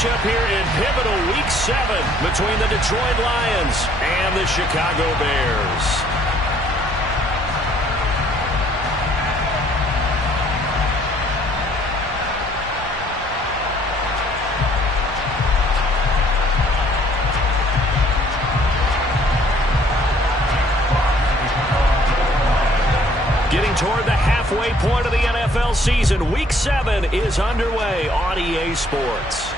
matchup here in pivotal Week 7 between the Detroit Lions and the Chicago Bears. Getting toward the halfway point of the NFL season, Week 7 is underway on EA Sports.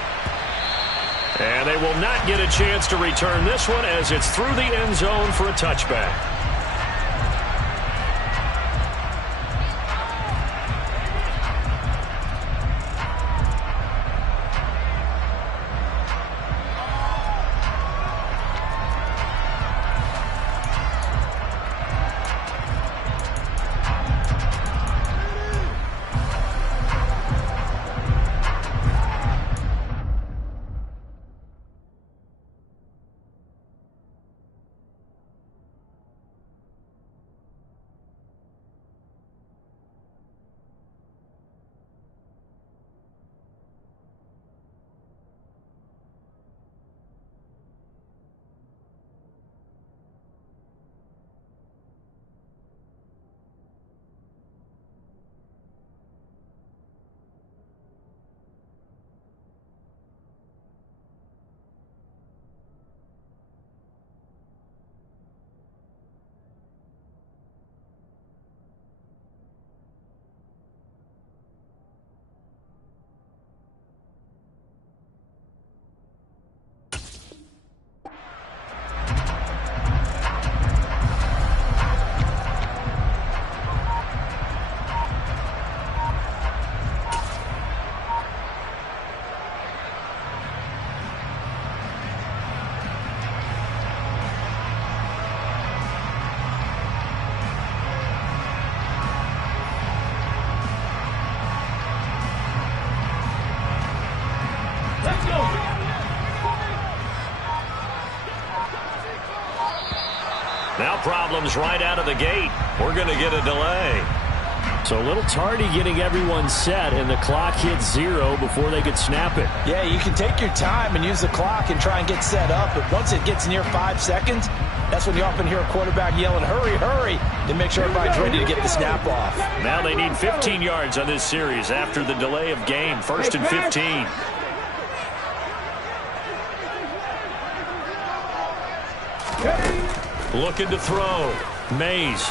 And they will not get a chance to return this one as it's through the end zone for a touchback. Now problems right out of the gate. We're going to get a delay. So a little tardy getting everyone set, and the clock hits 0 before they could snap it. Yeah, you can take your time and use the clock and try and get set up, but once it gets near 5 seconds, that's when you often hear a quarterback yelling, hurry, hurry, to make sure everybody's ready to get the snap off. Now they need 15 yards on this series after the delay of game. 1st and 15. Looking to throw. Mays.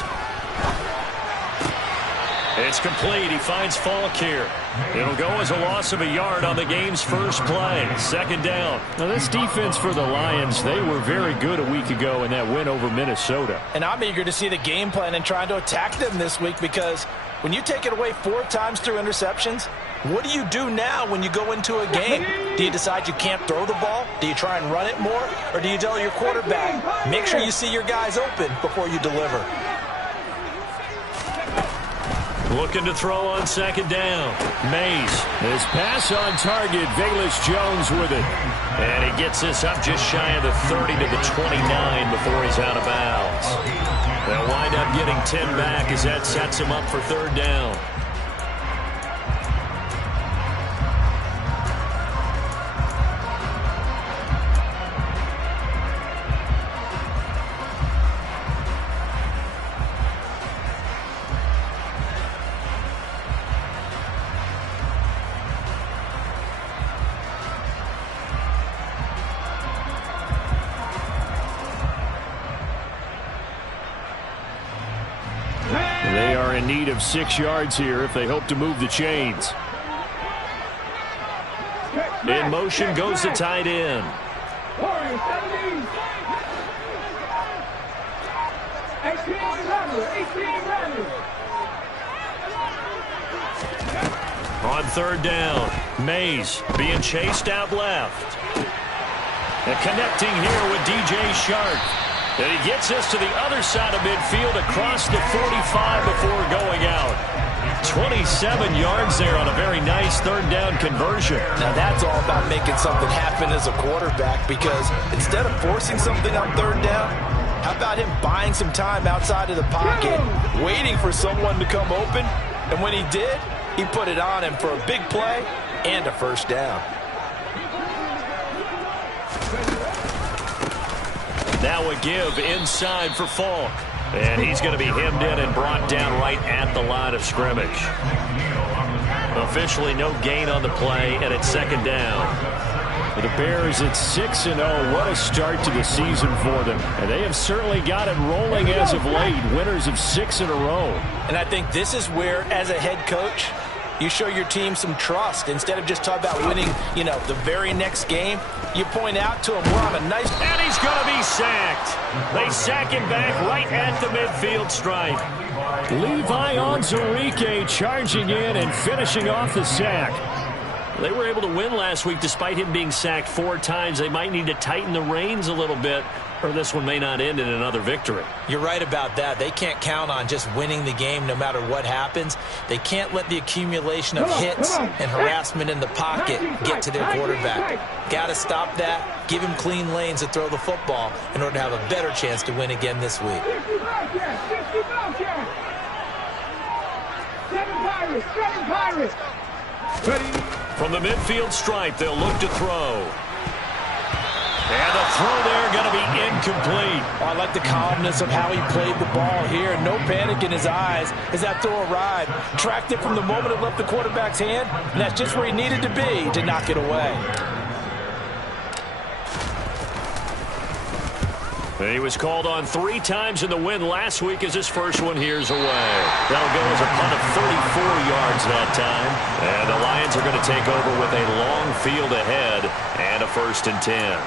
It's complete. He finds Falk here. It'll go as a loss of a yard on the game's first play. 2nd down. Now this defense for the Lions, they were very good a week ago in that win over Minnesota. And I'm eager to see the game plan and trying to attack them this week, because when you take it away 4 times through interceptions, what do you do now when you go into a game? Do you decide you can't throw the ball? Do you try and run it more? Or do you tell your quarterback, make sure you see your guys open before you deliver? Looking to throw on 2nd down. Mays. His pass on target. Velus-Jones with it. And he gets this up just shy of the 30 to the 29 before he's out of bounds. They'll wind up getting 10 back as that sets him up for 3rd down. They are in need of 6 yards here if they hope to move the chains. In motion goes the tight end. On 3rd down, Mays being chased out left. And connecting here with DJ Shark. And he gets this to the other side of midfield across the 45 before going out. 27 yards there on a very nice 3rd down conversion. Now that's all about making something happen as a quarterback, because instead of forcing something on 3rd down, how about him buying some time outside of the pocket, waiting for someone to come open, and when he did, he put it on him for a big play and a 1st down. Now a give inside for Falk. And he's going to be hemmed in and brought down right at the line of scrimmage. Officially no gain on the play, and it's second down. For the Bears, it's 6-0. What a start to the season for them. And they have certainly got it rolling as of late. Winners of 6 in a row. And I think this is where, as a head coach, you show your team some trust. Instead of just talking about winning, the very next game, you point out to him, we're on a nice... And he's going to be sacked. They sack him back right at the midfield stripe. Levi Onwuzurike charging in and finishing off the sack. They were able to win last week despite him being sacked 4 times. They might need to tighten the reins a little bit, or this one may not end in another victory. You're right about that. They can't count on just winning the game no matter what happens. They can't let the accumulation of hits and harassment in the pocket get to their quarterback. Got to stop that, give him clean lanes to throw the football in order to have a better chance to win again this week. Seven Pirates. From the midfield stripe, they'll look to throw. And the throw there going to be incomplete. Oh, I like the calmness of how he played the ball here. No panic in his eyes as that throw arrived. Tracked it from the moment it left the quarterback's hand, and that's just where he needed to be to knock it away. He was called on 3 times in the win last week as his first one here's away. That'll go as a punt of 34 yards that time. And the Lions are going to take over with a long field ahead and a 1st and 10.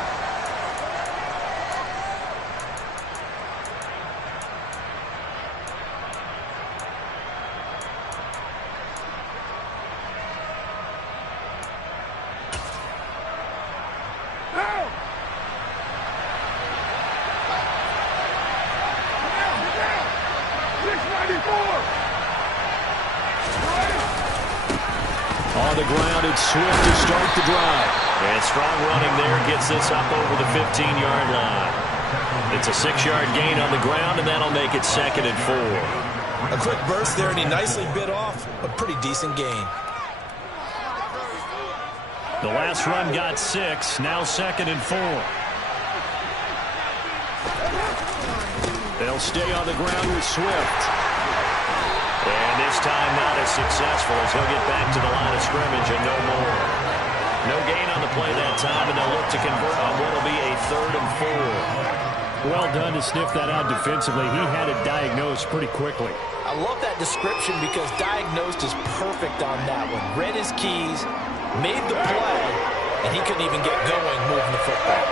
On the ground, it's Swift to start the drive. And strong running there gets this up over the 15-yard line. It's a 6-yard gain on the ground, and that'll make it 2nd and 4. A quick burst there, and he nicely bit off a pretty decent gain. The last run got 6, now 2nd and 4. They'll stay on the ground with Swift. And this time not as successful as he'll get back to the line of scrimmage and no more. No gain on the play that time, and they'll look to convert on what will be a 3rd and 4. Well done to sniff that out defensively. He had it diagnosed pretty quickly. I love that description because diagnosed is perfect on that one. Read his keys, made the play, and he couldn't even get going moving the football.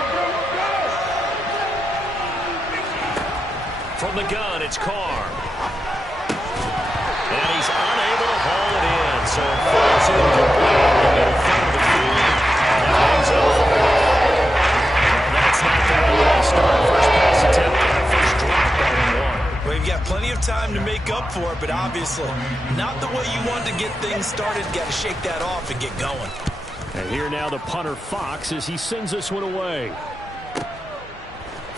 From the gun, it's Carr. And he's unable to haul it in, so it falls incomplete in front of the field. And that brings up for that's not the way you want to start. First pass attempt, first drop down and 1. Well, you've got plenty of time to make up for it, but obviously not the way you want to get things started. Got to shake that off and get going. And here now the punter Fox as he sends this one away.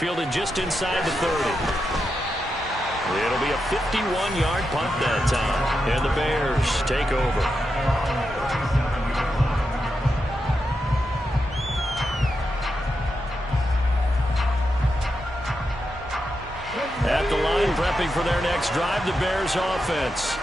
Fielded just inside the 30. It'll be a 51-yard punt that time. And the Bears take over. At the line, prepping for their next drive, the Bears offense.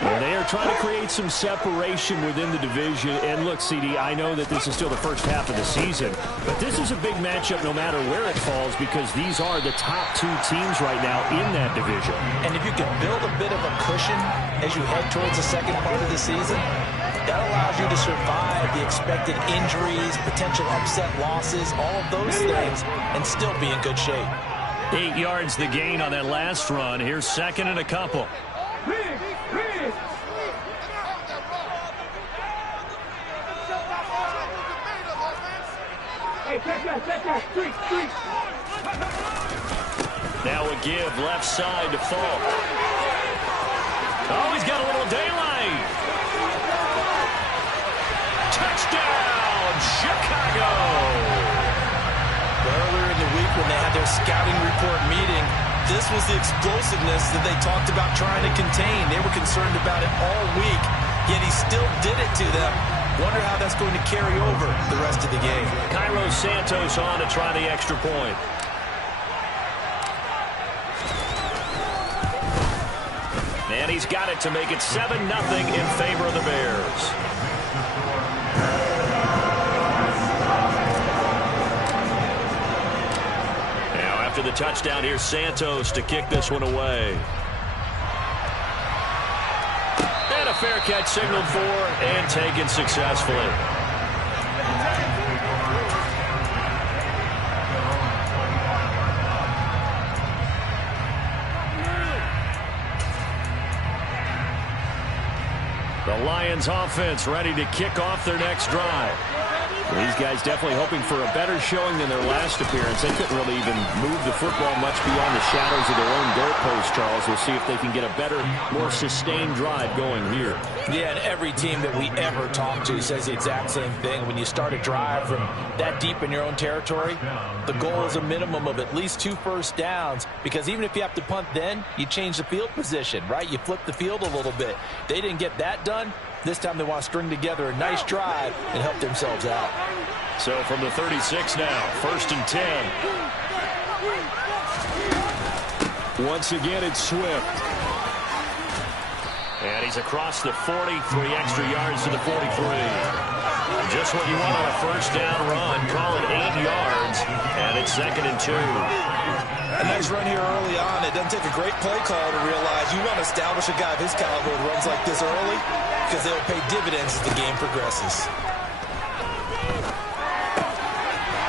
And they are trying to create some separation within the division. And look, CD, I know that this is still the first half of the season, but this is a big matchup no matter where it falls because these are the top 2 teams right now in that division. And if you can build a bit of a cushion as you head towards the second part of the season, that allows you to survive the expected injuries, potential upset losses, all of those things, and still be in good shape. 8 yards the gain on that last run. Here's 2nd and a couple. Now a give left side to Falk. Oh, he's got a little daylight. Touchdown, Chicago. Earlier in the week when they had their scouting report meeting, this was the explosiveness that they talked about trying to contain. They were concerned about it all week, yet he still did it to them Wonder how that's going to carry over the rest of the game. Cairo Santos on to try the extra point. And he's got it to make it 7-0 in favor of the Bears. Now after the touchdown, here's Santos to kick this one away. And a fair catch signaled for and taken successfully. The Lions offense ready to kick off their next drive. Well, these guys definitely hoping for a better showing than their last appearance. They couldn't really even move the football much beyond the shadows of their own goalpost, Charles. We'll see if they can get a better, more sustained drive going here. Yeah, and every team that we ever talk to says the exact same thing. When you start a drive from that deep in your own territory, the goal is a minimum of at least 2 first downs, because even if you have to punt then, you change the field position, right? You flip the field a little bit. They didn't get that done. This time they want to string together a nice drive and help themselves out. So from the 36 now, 1st and 10. Once again, it's Swift. And he's across the 40, 3 extra yards to the 43. Just what you want on a first down run. Call it 8 yards, and it's 2nd and 2. A nice run here early on. It doesn't take a great play call to realize you want to establish a guy of his caliber who runs like this early, because they'll pay dividends as the game progresses.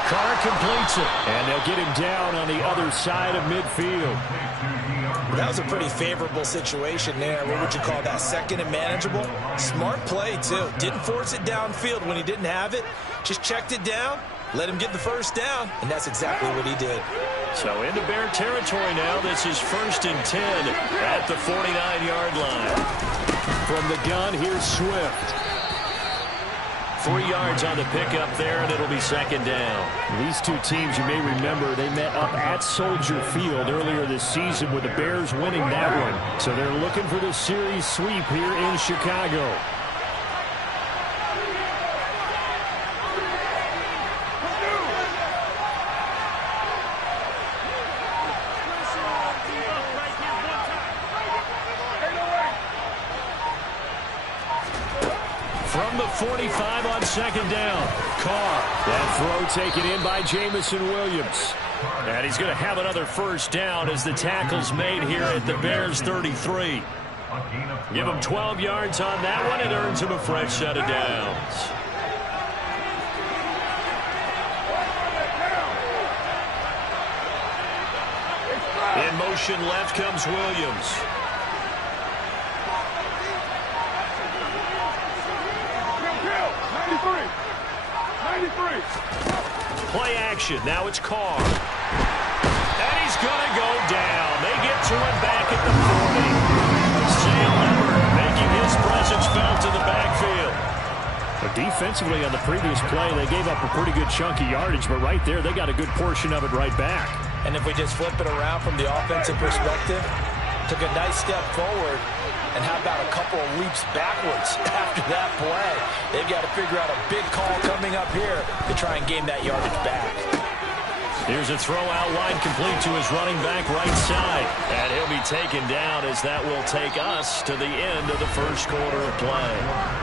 Carr completes it, and they'll get him down on the other side of midfield. That was a pretty favorable situation there. What would you call that? 2nd and manageable? Smart play, too. Didn't force it downfield when he didn't have it. Just checked it down, let him get the first down, and that's exactly what he did. So into Bear territory now. This is 1st and 10 at the 49-yard line. From the gun, here's Swift. 3 yards on the pickup there, and it'll be 2nd down. These two teams, you may remember, they met up at Soldier Field earlier this season with the Bears winning that one. So they're looking for the series sweep here in Chicago. From the 45 on 2nd down. Carr. That throw taken in by Jamison Williams. And he's going to have another first down as the tackle's made here at the Bears 33. Give him 12 yards on that one. It earns him a fresh set of downs. In motion left comes Williams. Play action. Now it's Carr. And he's going to go down. They get to him back at the 40. Sam Leonard making his presence felt in the backfield. But defensively on the previous play, they gave up a pretty good chunk of yardage, but right there, they got a good portion of it right back. And if we just flip it around from the offensive perspective, took a nice step forward, and how about a couple of leaps backwards after that play? They've got to figure out a big call coming up here to try and gain that yardage back. Here's a throw out wide complete to his running back right side. And he'll be taken down as that will take us to the end of the first quarter of play.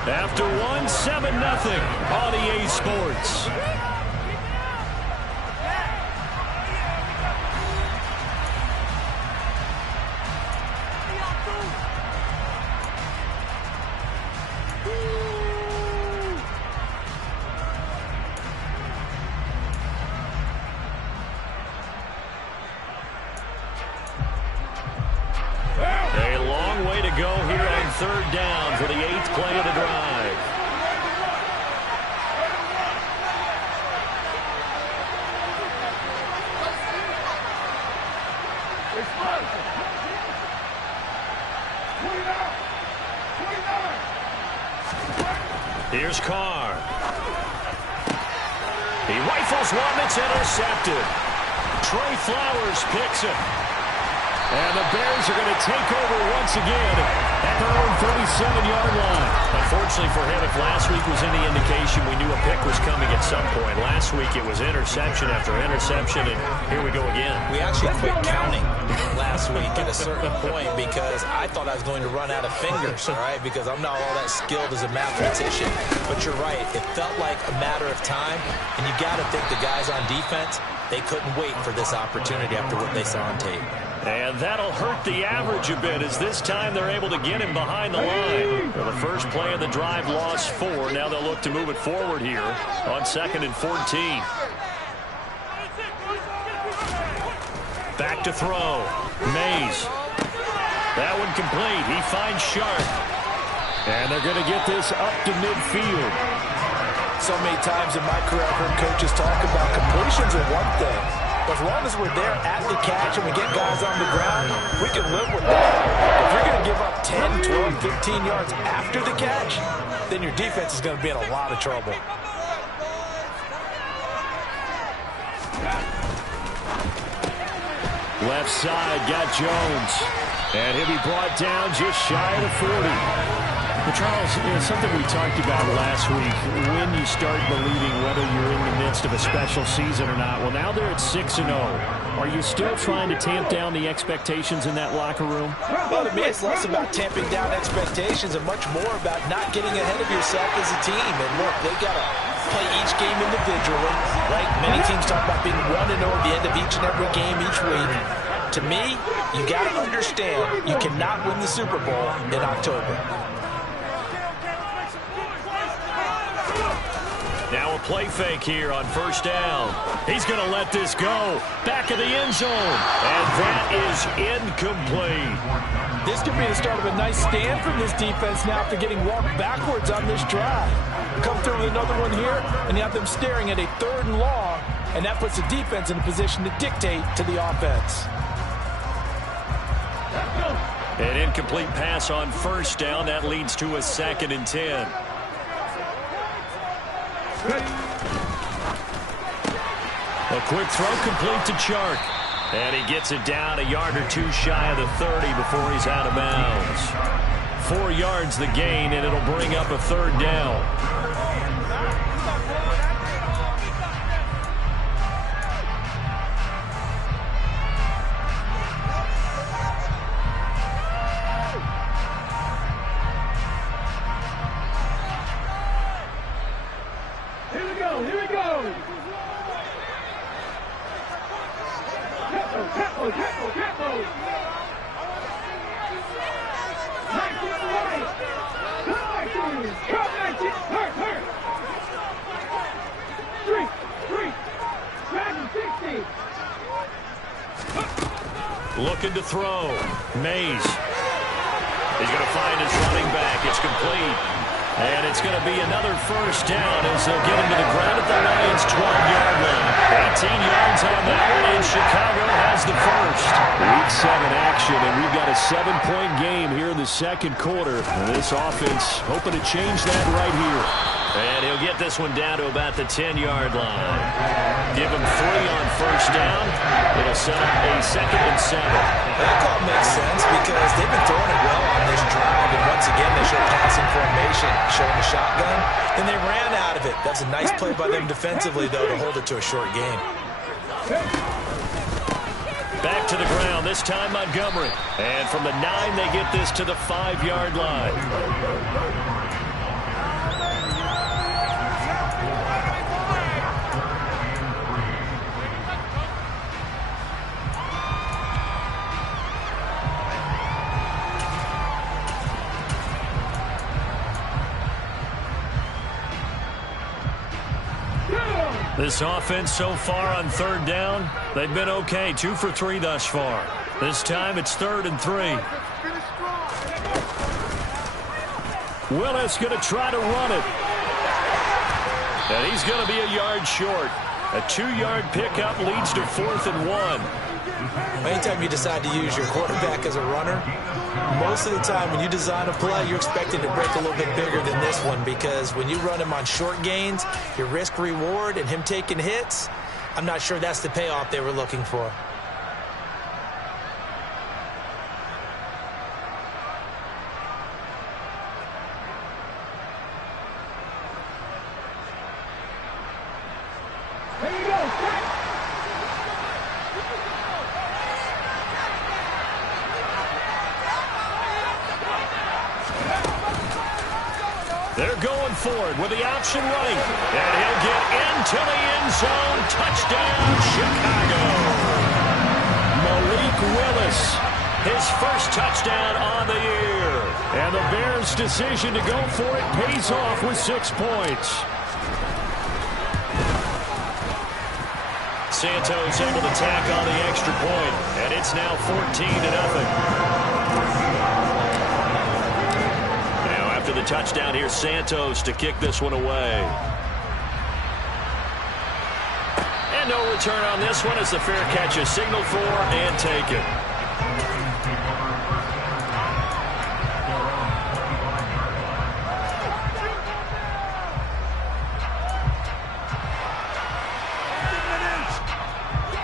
After 7-0 on EA Sports. Go here on 3rd down for the 8th play of the drive. Here's Carr. He rifles one that's intercepted. Trey Flowers picks it. And the Bears are going to take over once again at their own 37-yard line. A Unfortunately for him, if last week was any indication, we knew a pick was coming at some point. Last week it was interception after interception, and here we go again. We actually quit counting last week at a certain point because I thought I was going to run out of fingers, all right, because I'm not all that skilled as a mathematician. But you're right. It felt like a matter of time, and you got to think the guys on defense, they couldn't wait for this opportunity after what they saw on tape. And that'll hurt the average a bit as this time they're able to get him behind the line. Well, the first play of the drive lost 4. Now they'll look to move it forward here on 2nd and 14. Back to throw. Mays. That one complete. He finds Sharp. And they're going to get this up to midfield. So many times in my career, I've heard coaches talk about completions are one thing. But as long as we're there at the catch and we get guys on the ground, we can live with that. If you're going to give up 10, 12, 15 yards after the catch, then your defense is going to be in a lot of trouble. Left side, got Jones. And he'll be brought down just shy of the 40. Well, Charles, something we talked about last week, when you start believing whether you're in the midst of a special season or not. Well, now they're at 6-0. Are you still trying to tamp down the expectations in that locker room? Well, to me, it's less about tamping down expectations and much more about not getting ahead of yourself as a team. And look, they got to play each game individually, right? Many teams talk about being 1-0 at the end of each and every game each week. To me, you got to understand you cannot win the Super Bowl in October. Now a play fake here on 1st down. He's going to let this go. Back of the end zone. And that is incomplete. This could be the start of a nice stand from this defense now after getting walked backwards on this drive. Come through with another one here, and you have them staring at a 3rd and long, and that puts the defense in a position to dictate to the offense. An incomplete pass on 1st down. That leads to a 2nd and 10. A quick throw complete to Chark. And he gets it down a yard or 2 shy of the 30 before he's out of bounds. 4 yards the gain, and it'll bring up a 3rd down. Looking to throw. Mays. He's going to find his running back. It's complete. And it's going to be another 1st down as they'll get him to the ground at the Lions' 12-yard line. 18 yards on that one, and Chicago has the first. Week 7 action, and we've got a 7-point game here in the 2nd quarter. And this offense hoping to change that right here. And he'll get this one down to about the 10-yard line. Give him 3 on 1st down. It'll set up a 2nd and 7. That call makes sense because they've been throwing it well on this drive. And once again, they show passing formation, showing the shotgun. And they ran out of it. That's a nice play by them defensively, though, to hold it to a short gain. Back to the ground, this time Montgomery. And from the 9, they get this to the 5-yard line. This offense so far on 3rd down, they've been okay. 2 for 3 thus far. This time it's 3rd and 3. Willis going to try to run it. And he's going to be a yard short. A 2-yard pickup leads to 4th and 1. Anytime you decide to use your quarterback as a runner, most of the time when you design a play, you're expecting to break a little bit bigger than this one because when you run him on short gains, your risk-reward and him taking hits, I'm not sure that's the payoff they were looking for. There you go. They're going for it with the option right. And he'll get into the end zone. Touchdown, Chicago. Malik Willis, his first touchdown on the year. And the Bears' decision to go for it pays off with 6 points. Santos able to tack on the extra point, and it's now 14-0. After the touchdown, here's Santos to kick this one away. And no return on this one as the fair catch is signaled for and taken.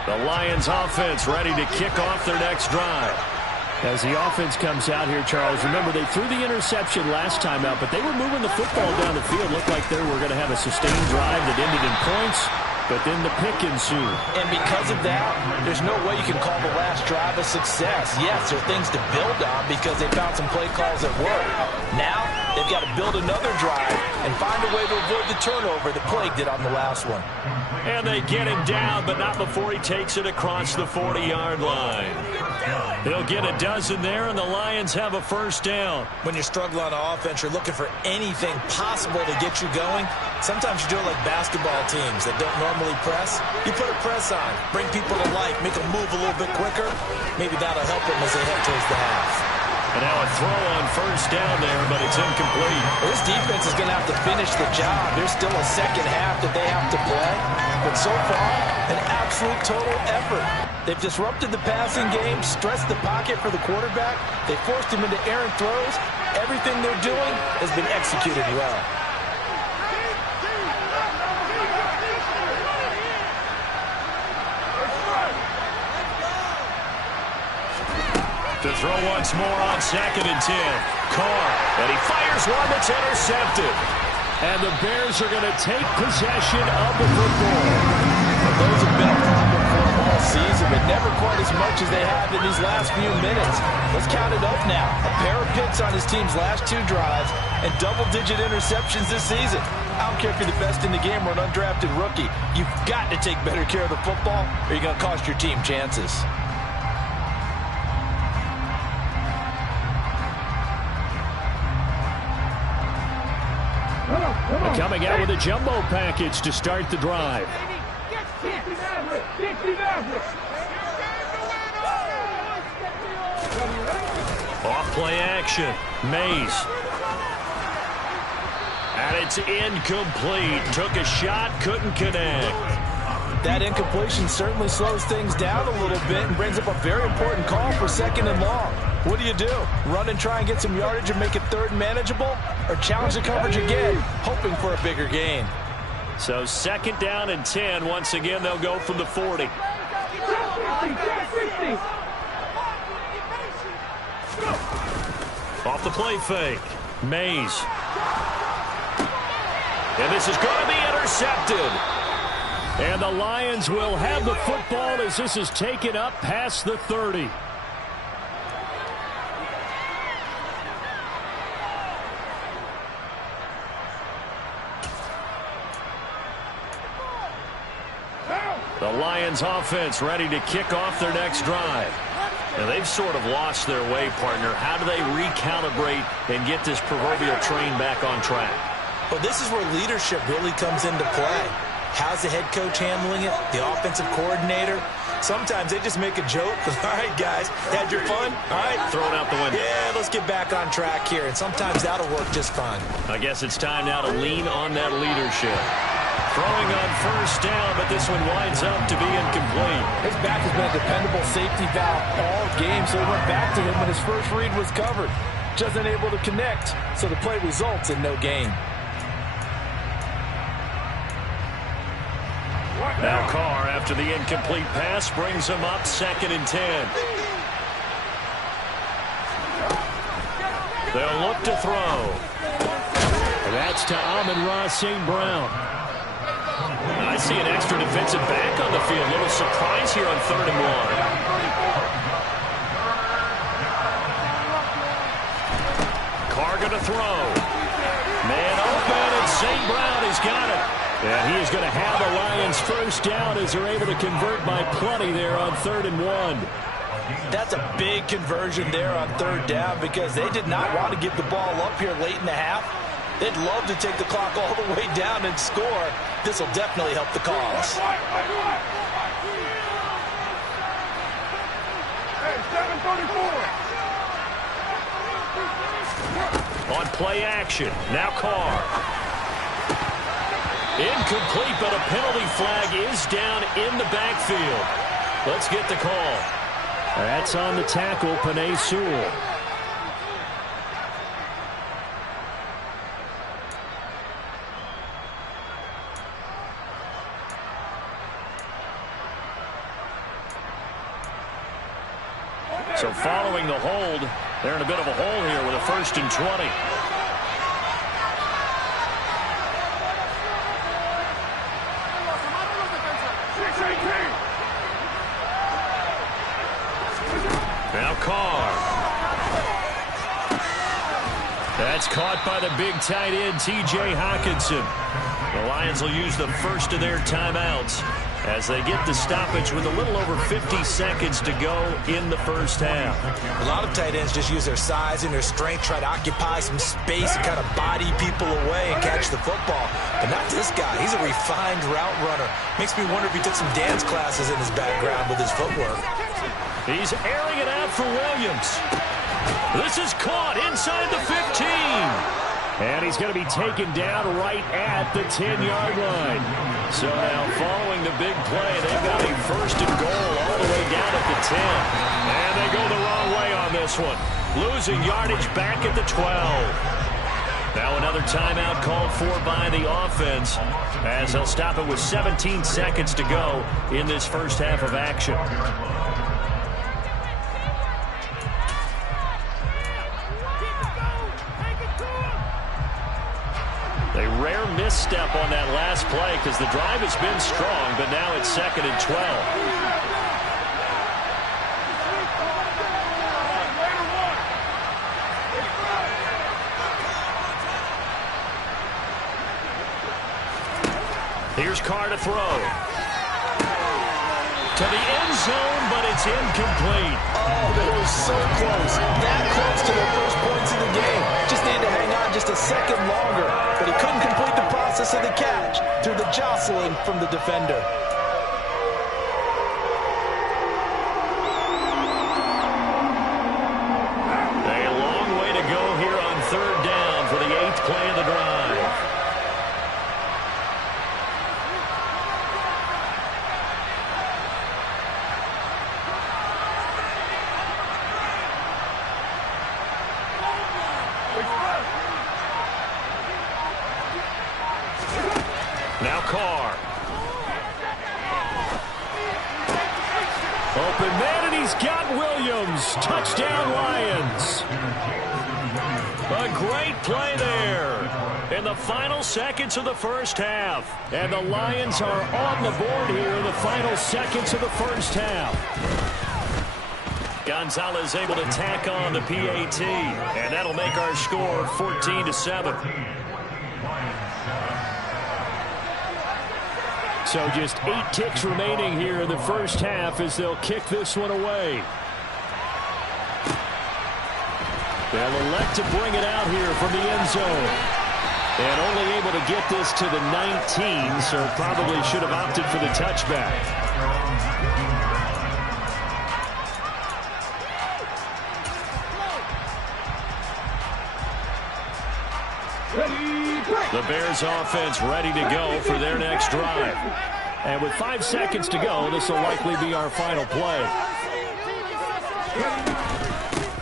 The Lions offense ready to kick off their next drive. As the offense comes out here, Charles, remember they threw the interception last time out, but they were moving the football down the field. Looked like they were going to have a sustained drive that ended in points, but then the pick ensued. And because of that, there's no way you can call the last drive a success. Yes, there are things to build on because they found some play calls that work. Now, they've got to build another drive and find a way to avoid the turnover that plagued it on the last one. And they get him down, but not before he takes it across the 40-yard line. He'll get a dozen there, and the Lions have a first down. When you're struggling on offense, you're looking for anything possible to get you going. Sometimes you do it like basketball teams that don't normally press. You put a press on, bring people to life, make them move a little bit quicker. Maybe that'll help them as they head towards the half. And now a throw on first down there, but it's incomplete. This defense is going to have to finish the job. There's still a second half that they have to play. But so far, an absolute total effort. They've disrupted the passing game, stressed the pocket for the quarterback. They forced him into errant throws. Everything they're doing has been executed well. To throw once more on 2nd and 10. Carr, and he fires one that's intercepted. And the Bears are going to take possession of the football. Well, those have been a problem for them all season, but never quite as much as they have in these last few minutes. Let's count it up now. A pair of picks on his team's last 2 drives and double-digit interceptions this season. I don't care if you're the best in the game or an undrafted rookie. You've got to take better care of the football or you're going to cost your team chances. Coming out with a jumbo package to start the drive. Off play action. Mays. And it's incomplete. Took a shot, couldn't connect. That incompletion certainly slows things down a little bit and brings up a very important call for 2nd and long. What do? Run and try and get some yardage and make it 3rd and manageable? Or challenge the coverage again, hoping for a bigger gain? So 2nd down and 10. Once again, they'll go from the 40. Off the play fake. Mays. And this is going to be intercepted. And the Lions will have the football as this is taken up past the 30. The Lions offense ready to kick off their next drive. And they've sort of lost their way, partner. How do they recalibrate and get this proverbial train back on track? Well, this is where leadership really comes into play. How's the head coach handling it? The offensive coordinator? Sometimes they just make a joke. All right, guys, had your fun? All right. Throw it out the window. Yeah, let's get back on track here. And sometimes that'll work just fine. I guess it's time now to lean on that leadership. Throwing on first down, but this one winds up to be incomplete. His back has been a dependable safety valve all game, so he went back to him when his first read was covered. Just unable to connect, so the play results in no gain. Now Carr, after the incomplete pass, brings him up 2nd and 10. They'll look to throw. And that's to Amon-Ra St. Brown. I see an extra defensive back on the field. Little surprise here on 3rd and 1. Carr going to throw. Man open, and St. Brown has got it. And he is going to have the Lions first down as they're able to convert by plenty there on 3rd and 1. That's a big conversion there on 3rd down because they did not want to give the ball up here late in the half. They'd love to take the clock all the way down and score. This will definitely help the cause. Hey, 7:34. On play action, now Carr. Incomplete, but a penalty flag is down in the backfield. Let's get the call. That's on the tackle, Penei Sewell. So following the hold, they're in a bit of a hole here with a 1st and 20. Now Carr. That's caught by the big tight end, T.J. Hockenson. The Lions will use the first of their timeouts as they get the stoppage with a little over 50 seconds to go in the first half. A lot of tight ends just use their size and their strength, try to occupy some space and kind of body people away and catch the football. But not this guy. He's a refined route runner. Makes me wonder if he took some dance classes in his background with his footwork. He's airing it out for Williams. This is caught inside the 15. And he's going to be taken down right at the 10-yard line. So now following the big play, they've got a 1st and goal all the way down at the 10. And they go the wrong way on this one. Losing yardage back at the 12. Now another timeout called for by the offense as they'll stop it with 17 seconds to go in this first half of action. A rare misstep on that last play because the drive has been strong, but now it's 2nd and 12. Here's Carr to throw. To the end zone, but it's incomplete. Oh, they were so close. That close to their first points in the game. Just needed to hang on just a second longer. But he couldn't complete the process of the catch through the jostling from the defender. A long way to go here on 3rd down for the 8th play of the drive. Now Carr. Open man, and he's got Williams. Touchdown, Lions. A great play there in the final seconds of the first half. And the Lions are on the board here in the final seconds of the first half. Gonzalez able to tack on the PAT, and that'll make our score 14-7. So just 8 ticks remaining here in the first half as they'll kick this one away. They'll elect to bring it out here from the end zone. And only able to get this to the 19, so probably should have opted for the touchback. The Bears offense ready to go for their next drive. And with 5 seconds to go, this will likely be our final play.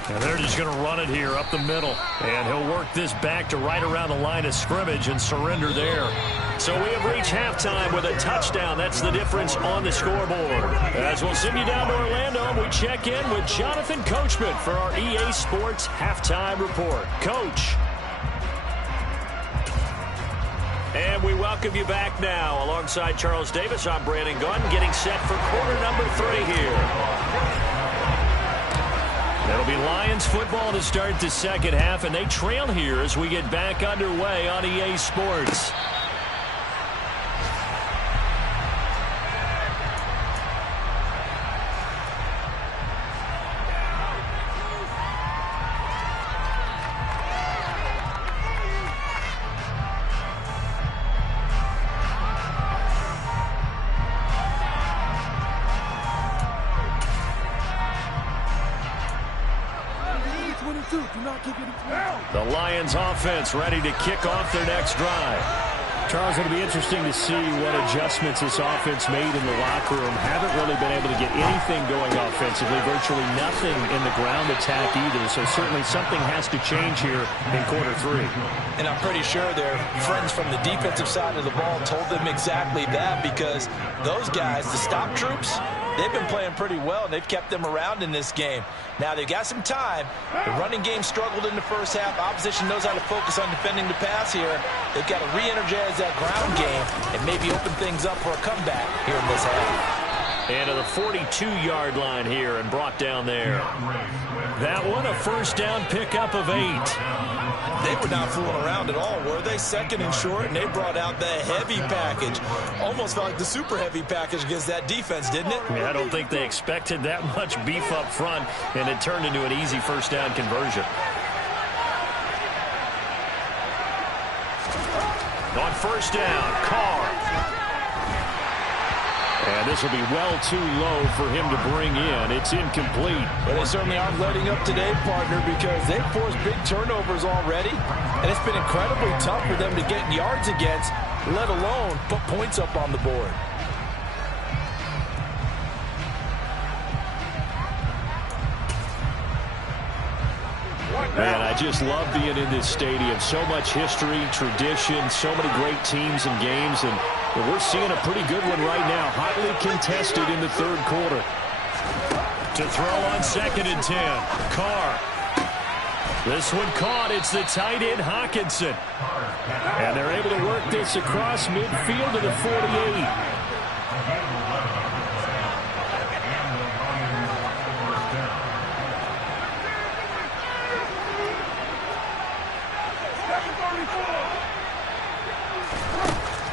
And they're just going to run it here up the middle. And he'll work this back to right around the line of scrimmage and surrender there. So we have reached halftime with a touchdown. That's the difference on the scoreboard. As we'll send you down to Orlando, we check in with Jonathan Coachman for our EA Sports Halftime Report. Coach. And we welcome you back now. Alongside Charles Davis, I'm Brandon Gunn, getting set for quarter number 3 here. It'll be Lions football to start the second half, and they trail here as we get back underway on EA Sports. The Lions offense ready to kick off their next drive. Charles, it'll be interesting to see what adjustments this offense made in the locker room. Haven't really been able to get anything going offensively, virtually nothing in the ground attack either, so certainly something has to change here in quarter 3. And I'm pretty sure their friends from the defensive side of the ball told them exactly that, because those guys, the stop troops, they've been playing pretty well, and they've kept them around in this game. Now, they've got some time. The running game struggled in the first half. Opposition knows how to focus on defending the pass here. They've got to re-energize that ground game and maybe open things up for a comeback here in this half. And to the 42-yard line here and brought down there. That one, a first down pickup of 8. They were not fooling around at all, were they? Second and short, and they brought out the heavy package. Almost felt like the super heavy package against that defense, didn't it? Yeah, I don't think they expected that much beef up front, and it turned into an easy first down conversion. On first down, Carr. And this will be well too low for him to bring in. It's incomplete. But they certainly aren't letting up today, partner, because they've forced big turnovers already. And it's been incredibly tough for them to get yards against, let alone put points up on the board. Man, I just love being in this stadium. So much history, tradition, so many great teams and games, and we're seeing a pretty good one right now. Hotly contested in the third quarter. To throw on second and 10, Carr. This one caught. It's the tight end, Hawkinson. And they're able to work this across midfield to the 48.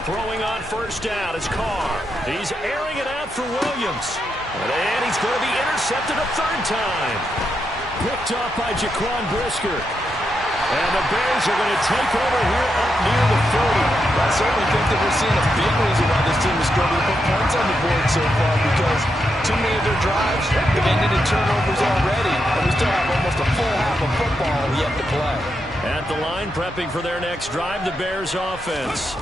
Throwing on first down is Carr. He's airing it out for Williams. And he's going to be intercepted a third time. Picked off by Jaquan Brisker. And the Bears are going to take over here up near the 40. I certainly think that we're seeing a big reason why this team is struggling to put points on the board so far, because too many of their drives have ended in turnovers already, and we still have almost a full half of football yet to play. At the line, prepping for their next drive, the Bears offense.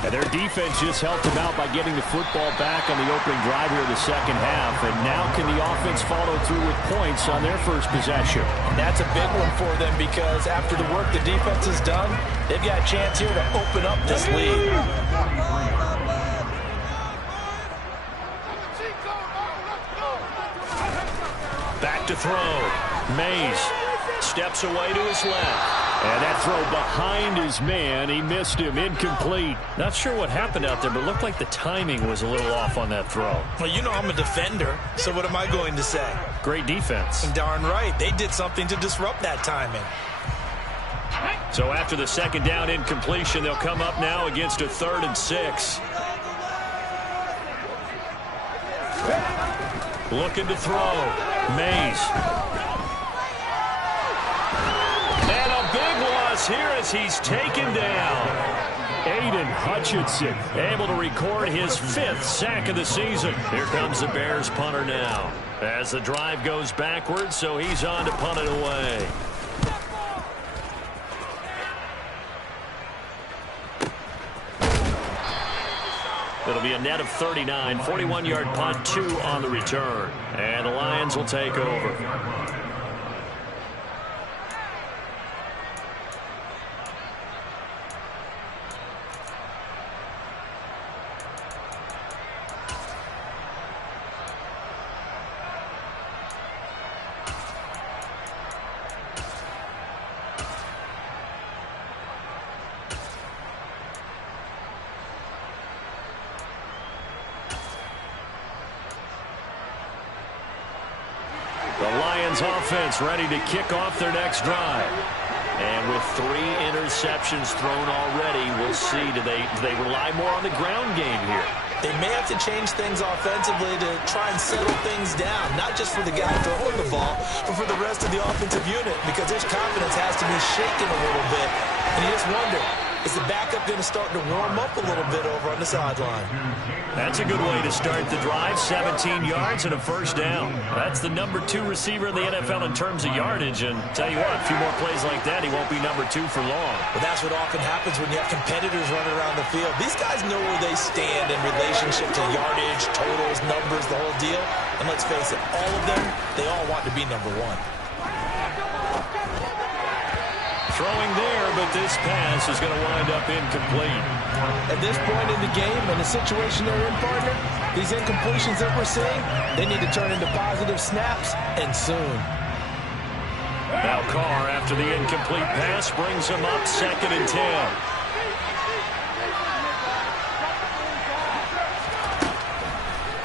And their defense just helped them out by getting the football back on the opening drive here in the second half. And now can the offense follow through with points on their first possession? And that's a big one for them, because after the work the defense has done, they've got a chance here to open up this lead. Back to throw. Mays steps away to his left. And that throw behind his man, he missed him, incomplete. Not sure what happened out there, but it looked like the timing was a little off on that throw. Well, you know I'm a defender, so what am I going to say? Great defense. Darn right. They did something to disrupt that timing. So after the second down incompletion, they'll come up now against a 3rd and 6. Looking to throw. Mays. And a big loss here as he's taken down. Aiden Hutchinson able to record his 5th sack of the season. Here comes the Bears punter now. As the drive goes backwards, so he's on to punt it away. It'll be a net of 39, 41-yard punt, 2 on the return. And the Lions will take over. The Lions offense ready to kick off their next drive. And with 3 interceptions thrown already, we'll see. Do they rely more on the ground game here? They may have to change things offensively to try and settle things down, not just for the guy throwing the ball, but for the rest of the offensive unit, because his confidence has to be shaken a little bit. And you just wonder, is the backup going to start to warm up a little bit over on the sideline? That's a good way to start the drive. 17 yards and a first down. That's the number 2 receiver in the NFL in terms of yardage. And tell you what, a few more plays like that, he won't be number 2 for long. But that's what often happens when you have competitors running around the field. These guys know where they stand in relationship to yardage, totals, numbers, the whole deal. And let's face it, all of them, they all want to be number 1. Throwing there, but this pass is going to wind up incomplete. At this point in the game and the situation they're in, partner, these incompletions that we're seeing, they need to turn into positive snaps, and soon. Now Carr, after the incomplete pass, brings him up 2nd and 10.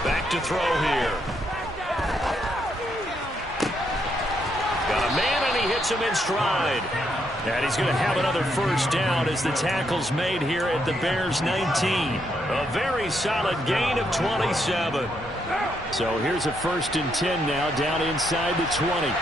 Back to throw here. Got a man, and he hits him in stride. And he's going to have another first down as the tackle's made here at the Bears' 19. A very solid gain of 27. So here's a 1st and 10 now, down inside the 20.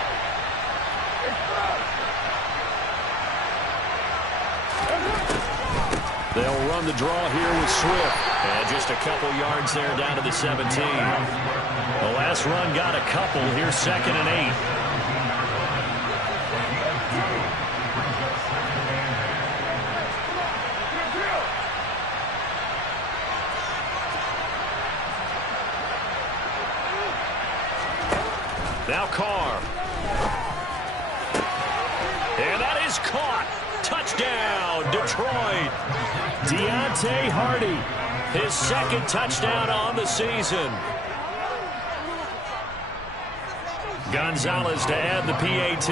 They'll run the draw here with Swift. And just a couple yards there down to the 17. The last run got a couple. Here's 2nd and 8. Now Carr. And that is caught. Touchdown, Detroit. Deontay Hardy. His 2nd touchdown on the season. Gonzalez to add the PAT.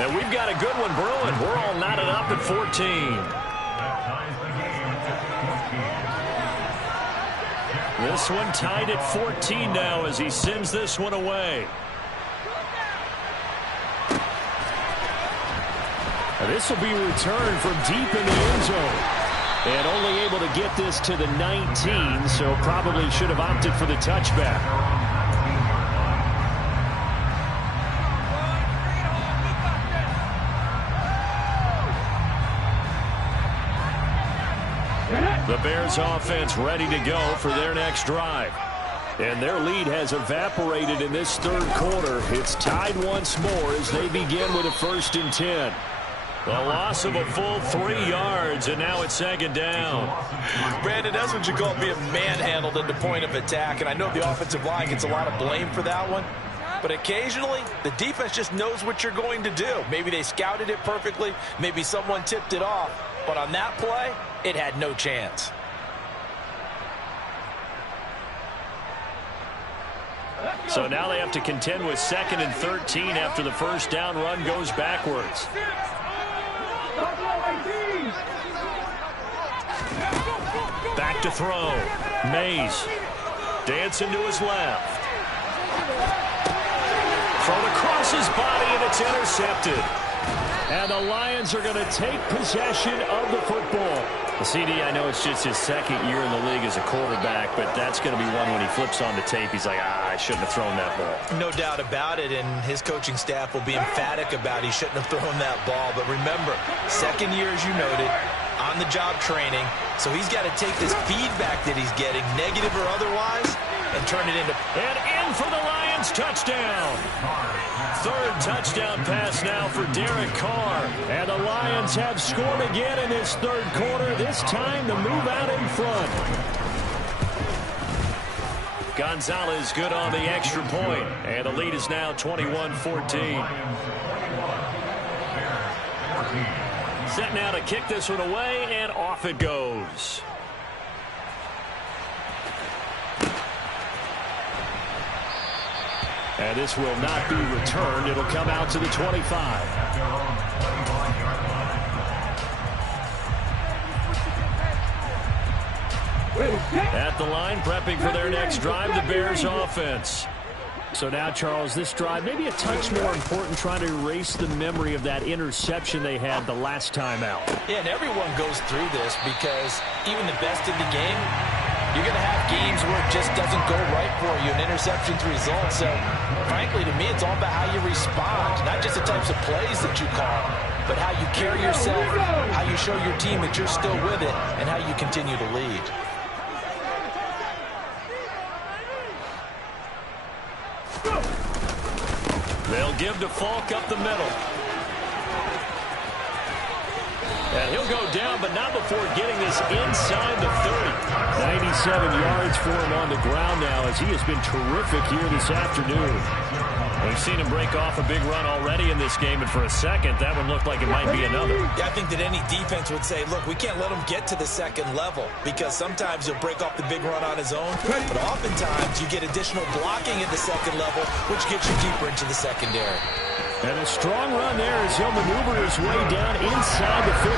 And we've got a good one brewing. We're all knotted up at 14. This one tied at 14 now as he sends this one away. This will be returned from deep in the end zone. And only able to get this to the 19, so probably should have opted for the touchback. The Bears offense ready to go for their next drive. And their lead has evaporated in this 3rd quarter. It's tied once more as they begin with a 1st and 10. The loss of a full 3 yards, and now it's 2nd down. Brandon, that's what you call being manhandled at the point of attack. And I know the offensive line gets a lot of blame for that one. But occasionally, the defense just knows what you're going to do. Maybe they scouted it perfectly. Maybe someone tipped it off. But on that play, it had no chance. So now they have to contend with 2nd and 13 after the first down run goes backwards. Back to throw. Mays dancing to his left. Thrown across his body, and it's intercepted. And the Lions are going to take possession of the football. CD, I know it's just his 2nd year in the league as a quarterback, but that's going to be one when he flips on the tape. He's like, I shouldn't have thrown that ball. No doubt about it, and his coaching staff will be emphatic about he shouldn't have thrown that ball. But remember, 2nd year, as you noted, on-the-job training. So he's got to take this feedback that he's getting, negative or otherwise, and turn it into... And in for the Lions, touchdown. 3rd touchdown pass now for Derek Carr. And the Lions have scored again in this 3rd quarter. This time the move out in front. Gonzalez good on the extra point. And the lead is now 21-14. Set now to kick this one away, and off it goes. And this will not be returned. It'll come out to the 25. At the line, prepping for their next drive, the Bears offense. So now, Charles, this drive maybe a touch more important, trying to erase the memory of that interception they had the last time out. Yeah, and everyone goes through this because even the best in the game, you're going to have games where it just doesn't go right for you, and interceptions result. So, frankly, to me, it's all about how you respond, not just the types of plays that you call, but how you carry yourself, how you show your team that you're still with it, and how you continue to lead. They'll give to Falk up the middle. And he'll go down, but not before getting this inside the 30. 97 yards for him on the ground now, as he has been terrific here this afternoon. We've seen him break off a big run already in this game, and for a second, that one looked like it might be another. Yeah, I think that any defense would say, look, we can't let him get to the second level, because sometimes he'll break off the big run on his own, but oftentimes you get additional blocking at the second level, which gets you deeper into the secondary. And a strong run there as he'll maneuver his way down inside the 15.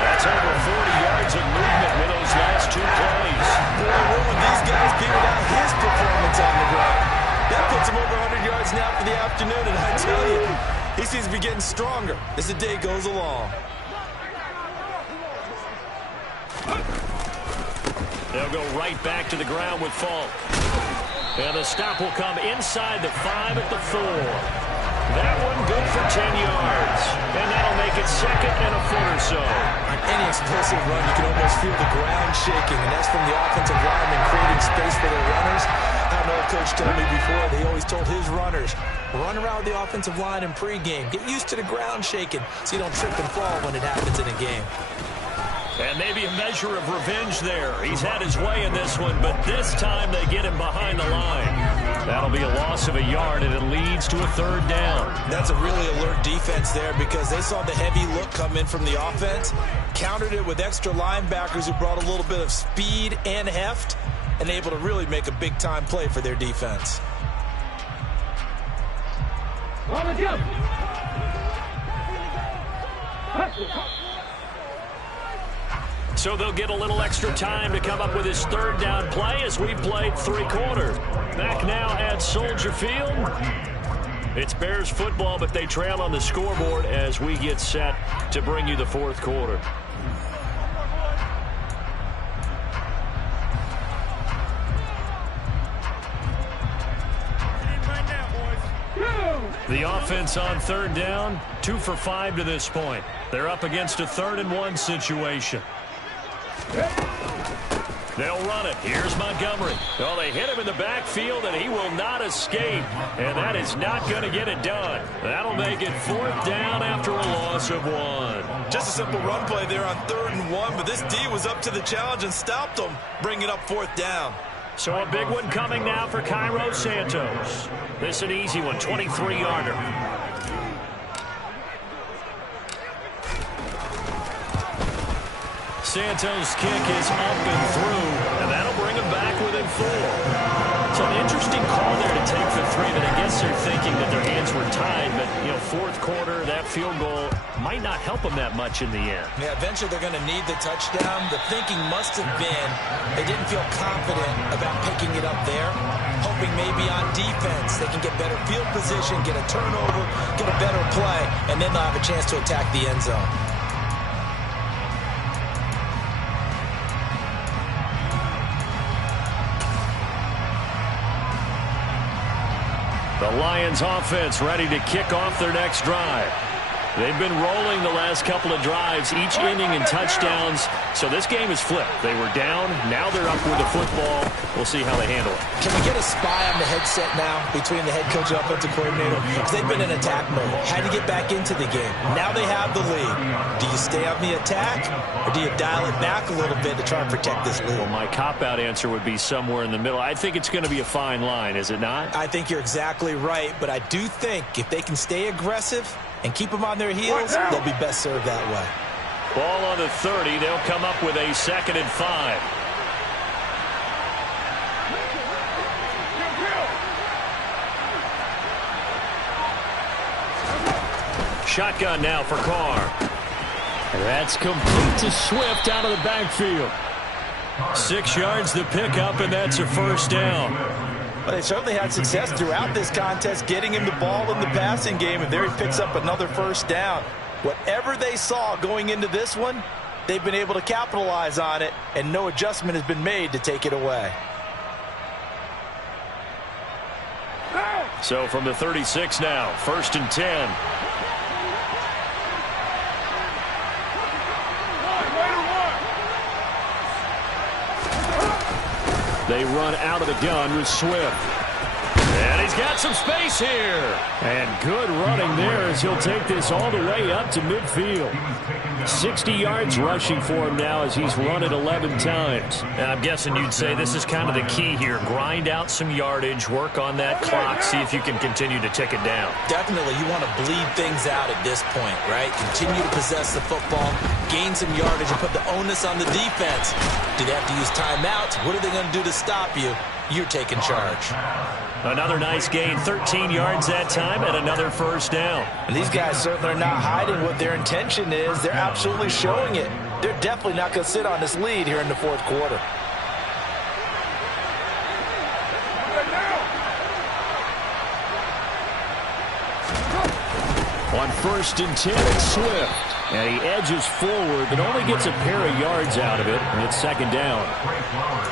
That's over 40 yards of movement with those last two plays. Boy, what would these guys be without his performance on the ground? That puts him over 100 yards now for the afternoon, and I tell you, he seems to be getting stronger as the day goes along. They'll go right back to the ground with Falk. And the stop will come inside the 5 at the 4. That one good for 10 yards. And that'll make it second and a foot or so. On any explosive run, you can almost feel the ground shaking, and that's from the offensive linemen creating space for their runners. I know Coach told me before, he always told his runners, run around the offensive line in pregame. Get used to the ground shaking so you don't trip and fall when it happens in a game. And maybe a measure of revenge there. He's had his way in this one, but this time they get him behind the line. That'll be a loss of a yard, and it leads to a third down. That's a really alert defense there because they saw the heavy look come in from the offense, countered it with extra linebackers who brought a little bit of speed and heft, and able to really make a big-time play for their defense. So they'll get a little extra time to come up with his third down play as we played 3 quarters. Back now at Soldier Field. It's Bears football, but they trail on the scoreboard as we get set to bring you the 4th quarter. The offense on third down, 2 for 5 to this point. They're up against a 3rd and 1 situation. They'll run it. Here's Montgomery. Oh, they hit him in the backfield, and he will not escape. And that is not going to get it done. That'll make it 4th down after a loss of 1. Just a simple run play there on 3rd and 1, but this D was up to the challenge and stopped them, bringing up 4th down. So a big one coming now for Cairo Santos. This an easy one, 23-yarder. Santos' kick is up and through, and that'll bring him back within 4. So an interesting call there to take the 3, but I guess they're thinking that their hands were tied, but, you know, 4th quarter, that field goal might not help them that much in the end. Yeah, eventually they're going to need the touchdown. The thinking must have been they didn't feel confident about picking it up there, hoping maybe on defense they can get better field position, get a turnover, get a better play, and then they'll have a chance to attack the end zone. The Lions offense ready to kick off their next drive. They've been rolling the last couple of drives, each inning in touchdowns. So this game is flipped. They were down. Now they're up with the football. We'll see how they handle it. Can we get a spy on the headset now between the head coach and offensive coordinator? Because they've been in attack mode. Had to get back into the game. Now they have the lead. Do you stay on the attack, or do you dial it back a little bit to try and protect this lead? Well, my cop-out answer would be somewhere in the middle. I think it's going to be a fine line, is it not? I think you're exactly right, but I do think if they can stay aggressive and keep them on their heels, they'll be best served that way. Ball on the 30. They'll come up with a 2nd and 5. Shotgun now for Carr. That's complete to Swift out of the backfield. 6 yards to pick up, and that's a first down. Well, they certainly had success throughout this contest getting him the ball in the passing game, and there he picks up another first down. Whatever they saw going into this one, they've been able to capitalize on it, and no adjustment has been made to take it away. So from the 36 now, 1st and 10. They run out of the gun with Swift. And he's got some space here. And good running there as he'll take this all the way up to midfield. 60 yards rushing for him now as he's run it 11 times. And I'm guessing you'd say this is kind of the key here. Grind out some yardage, work on that clock, see if you can continue to tick it down. Definitely, you want to bleed things out at this point, right? Continue to possess the football, gain some yardage, and put the onus on the defense. Do they have to use timeouts? What are they going to do to stop you? You're taking charge. Another nice gain, 13 yards that time, and another first down. And these guys certainly are not hiding what their intention is. They're absolutely showing it. They're definitely not going to sit on this lead here in the 4th quarter. On 1st and 10, it's Swift. And he edges forward, but only gets a pair of yards out of it, and it's 2nd down.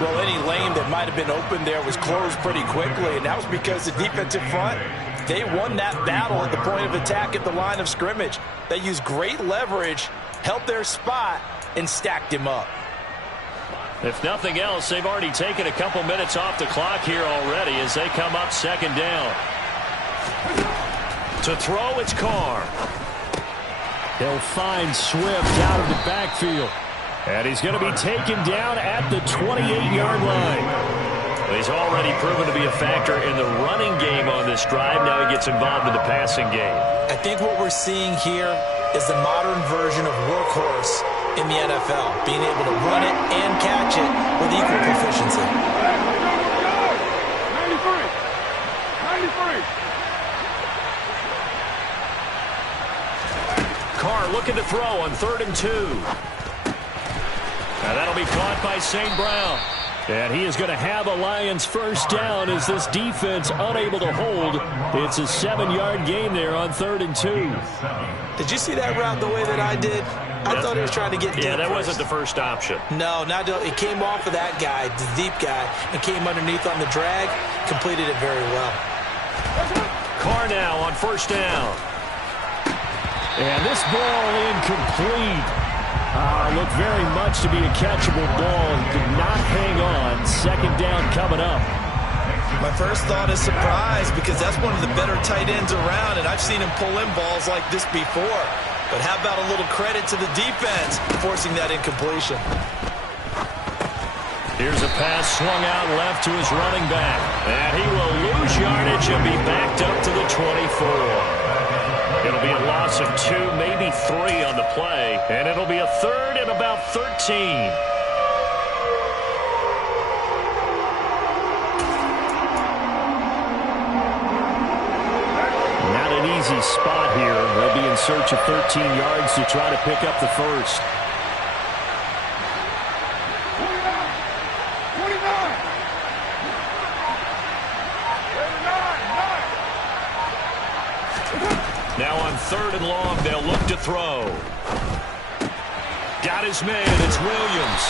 Well, any lane that might have been open there was closed pretty quickly, and that was because the defensive front, they won that battle at the point of attack at the line of scrimmage. They used great leverage, held their spot, and stacked him up. If nothing else, they've already taken a couple minutes off the clock here already as they come up 2nd down. To throw, it's Carr. They'll find Swift out of the backfield. And he's going to be taken down at the 28-yard line. He's already proven to be a factor in the running game on this drive. Now he gets involved in the passing game. I think what we're seeing here is the modern version of workhorse in the NFL, being able to run it and catch it with equal proficiency. 93. Carr looking to throw on 3rd and 2. And that'll be caught by St. Brown. And he is going to have a Lions first down as this defense unable to hold. It's a 7-yard gain there on 3rd and 2. Did you see that route the way that I did? I thought he was trying to get deep. Yeah, that wasn't the first option. No, it came off of that guy, the deep guy, and came underneath on the drag, completed it very well. Carr now on 1st down. And this ball incomplete. Looked very much to be a catchable ball. He could not hang on. 2nd down coming up. My first thought is surprise because that's one of the better tight ends around, and I've seen him pull in balls like this before. But how about a little credit to the defense forcing that incompletion? Here's a pass swung out left to his running back. And he will lose yardage and be backed up to the 24. It'll be a loss of 2, maybe 3 on the play. And it'll be a 3rd and about 13. Not an easy spot here. They'll be in search of 13 yards to try to pick up the first. 29. Now on 3rd and long, they'll look to throw. Got his man, it's Williams.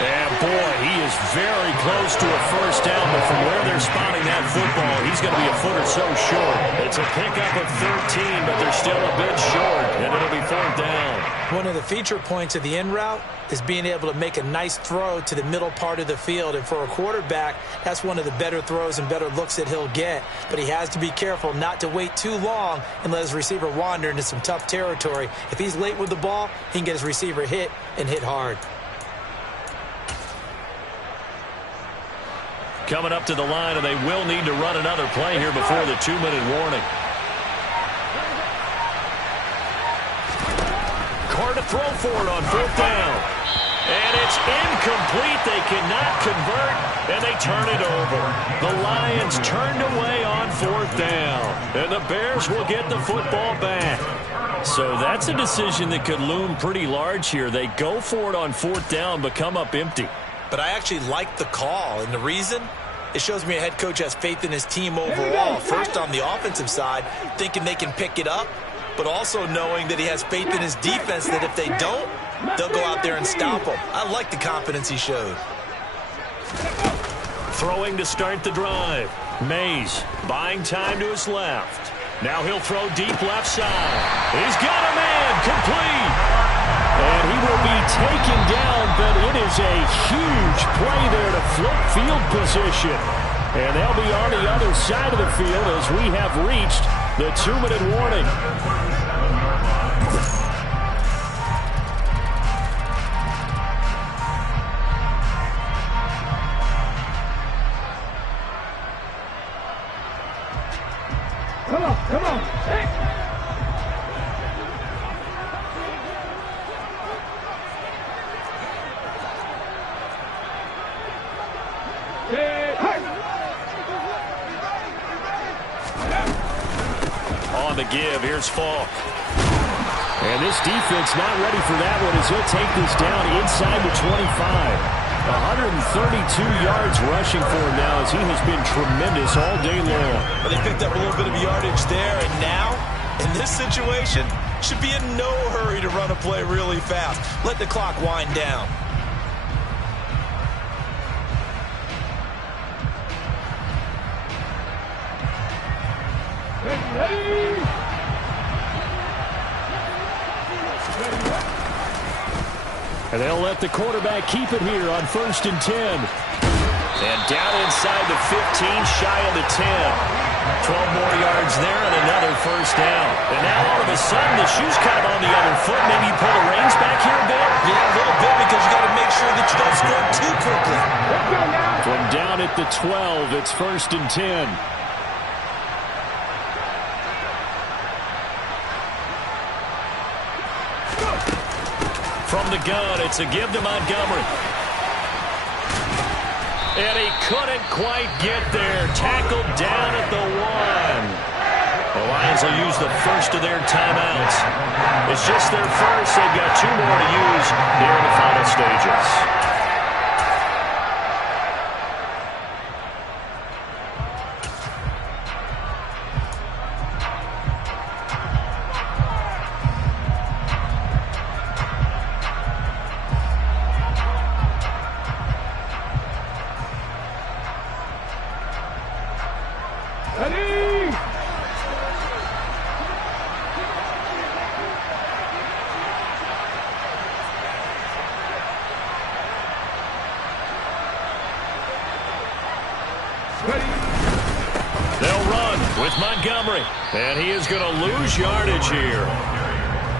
And boy, he is very close to a first down, but from where they're spotting that football, he's going to be a foot or so short. It's a pickup of 13, but they're still a bit short, and it'll be 4th down. One of the feature points of the in route is being able to make a nice throw to the middle part of the field. And for a quarterback, that's one of the better throws and better looks that he'll get. But he has to be careful not to wait too long and let his receiver wander into some tough territory. If he's late with the ball, he can get his receiver hit and hit hard. Coming up to the line, and they will need to run another play here before the 2-minute warning. Carr to throw for it on 4th down. And it's incomplete. They cannot convert, and they turn it over. The Lions turned away on 4th down, and the Bears will get the football back. So that's a decision that could loom pretty large here. They go for it on 4th down, but come up empty. but I actually like the call. And the reason? It shows me a head coach has faith in his team overall. First on the offensive side, thinking they can pick it up, but also knowing that he has faith in his defense that if they don't, they'll go out there and stop them. I like the confidence he showed. Throwing to start the drive. Mays buying time to his left. Now he'll throw deep left side. He's got a man complete. And he will be taken down, but it is a huge play there to flip field position. And they'll be on the other side of the field as we have reached the 2-minute warning. Come on, come on. Hey. On the give, here's Falk. And this defense not ready for that one as he'll take this down inside the 25. 132 yards rushing for him now as he has been tremendous all day long. But they picked up a little bit of yardage there, and now, in this situation, should be in no hurry to run a play really fast. Let the clock wind down. And they'll let the quarterback keep it here on 1st and 10. And down inside the 15, shy of the 10. 12 more yards there and another first down. And now all of a sudden the shoe's kind of on the other foot. Maybe you pull the reins back here a bit? Yeah, a little bit because you got to make sure that you don't score too quickly. From down at the 12, it's 1st and 10. From the gun, it's a give to Montgomery. And he couldn't quite get there. Tackled down at the 1. The Lions will use the first of their timeouts. It's just their first. They've got 2 more to use here in the final stages. They'll run with Montgomery, and he is going to lose yardage here.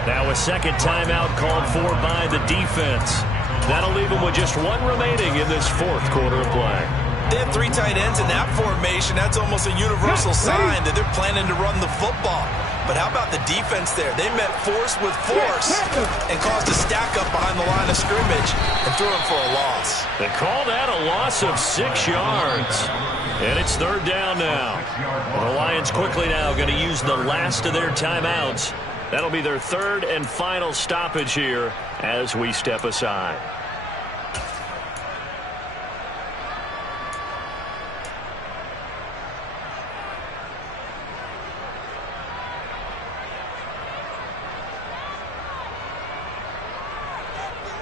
Now a second timeout called for by the defense. That'll leave him with just 1 remaining in this 4th quarter of play. They have 3 tight ends in that formation. That's almost a universal sign that they're planning to run the football. But how about the defense there? They met force with force and caused a stack up behind the line of scrimmage and threw him for a loss. They call that a loss of 6 yards. And it's 3rd down now. The Lions quickly now going to use the last of their timeouts. That'll be their 3rd and final stoppage here as we step aside.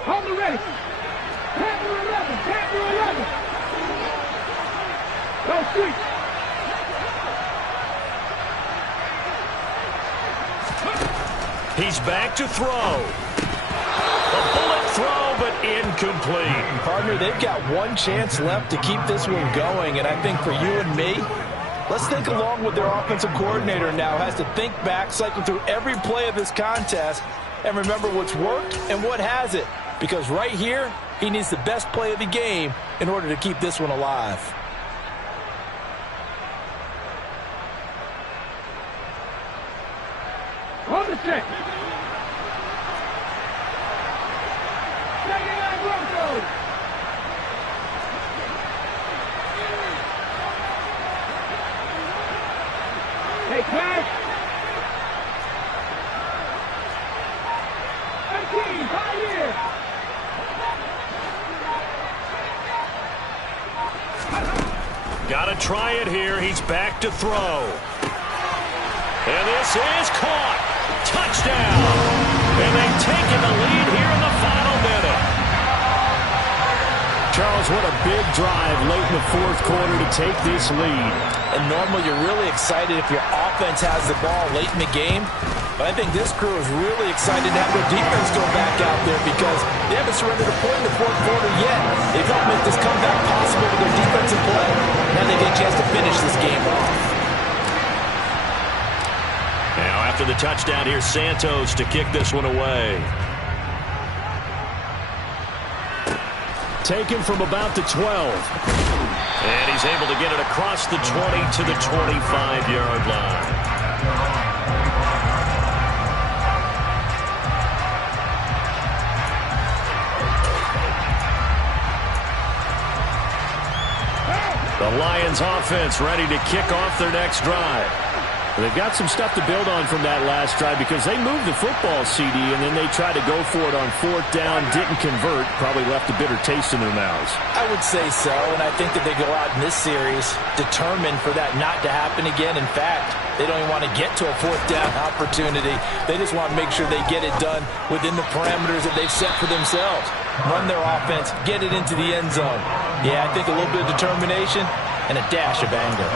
Hold the ready. Panther 11. Panther 11. Go sweep. He's back to throw. A bullet throw, but incomplete. Partner, they've got 1 chance left to keep this one going, and I think for you and me, let's think along with their offensive coordinator now. Has to think back, cycle through every play of this contest, and remember what's worked and what hasn't. Because right here, he needs the best play of the game in order to keep this one alive. On the check. Second line Broncos. Take back. 13, 5 years. Got to try it here. He's back to throw. And this is caught. Touchdown. And they've taken the lead here in the final minute. Charles, what a big drive late in the fourth quarter to take this lead. And normally you're really excited if your offense has the ball late in the game. But I think this crew is really excited to have their defense go back out there because they haven't surrendered a point in the fourth quarter yet. They've helped make this comeback possible with their defensive play. Now they get a chance to finish this game off. Now after the touchdown, here's Santos to kick this one away. Taken from about the 12. And he's able to get it across the 20 to the 25-yard line. The Lions offense ready to kick off their next drive. They've got some stuff to build on from that last drive because they moved the football, CD, and then they tried to go for it on fourth down, didn't convert, probably left a bitter taste in their mouths. I would say so, and I think that they go out in this series determined for that not to happen again. In fact, they don't even want to get to a fourth down opportunity. They just want to make sure they get it done within the parameters that they've set for themselves. Run their offense, get it into the end zone. Yeah, I think a little bit of determination and a dash of anger.